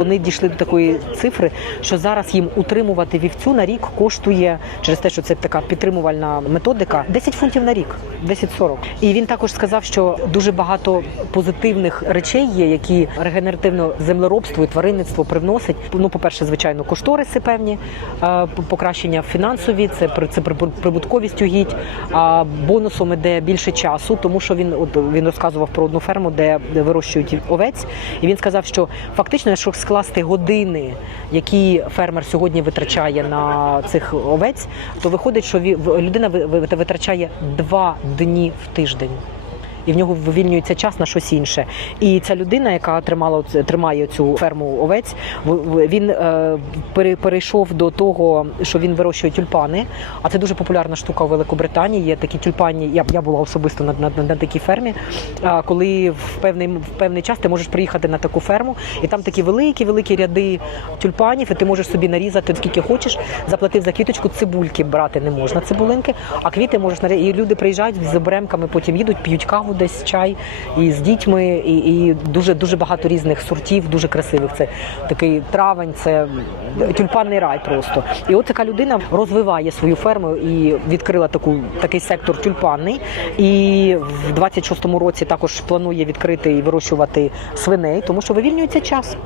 Вони дійшли до такої цифри, що зараз їм утримувати вівцю на рік коштує через те, що це така підтримувальна методика, 10 фунтів на рік, 10-40. І він також сказав, що дуже багато позитивних речей є, які регенеративне землеробство і тваринництво привносить. Ну, по-перше, звичайно, кошториси певні, е, покращення фінансові, це це при- прибутковість угідь. А бонусом іде більше часу, тому що він от він розказував про одну ферму, де вирощують овець, і він сказав, що фактично, якщо скласти години, які фермер сьогодні витрачає на цих овець, то виходить, що людина ви- ви- витрачає два дні в тиждень. І в нього вивільнюється час на щось інше. І ця людина, яка тримала тримає цю ферму овець, він е, перейшов до того, що він вирощує тюльпани. А це дуже популярна штука у Великобританії. Є такі тюльпані. Я, я була особисто на, на, на такій фермі. А, коли в певний в певний час ти можеш приїхати на таку ферму, і там такі великі, великі ряди тюльпанів, і ти можеш собі нарізати скільки хочеш. Заплатив за квіточку, цибульки брати не можна, цибулинки, а квіти можеш нарізати. І люди приїжджають з обремками, потім їдуть, п'ють каву десь чай і з дітьми, і, і дуже дуже багато різних сортів, дуже красивих. Це такий травень, це тюльпанний рай просто. І от така людина розвиває свою ферму і відкрила таку такий сектор тюльпанний. І в 26-му році також планує відкрити і вирощувати свиней, тому що вивільнюється час.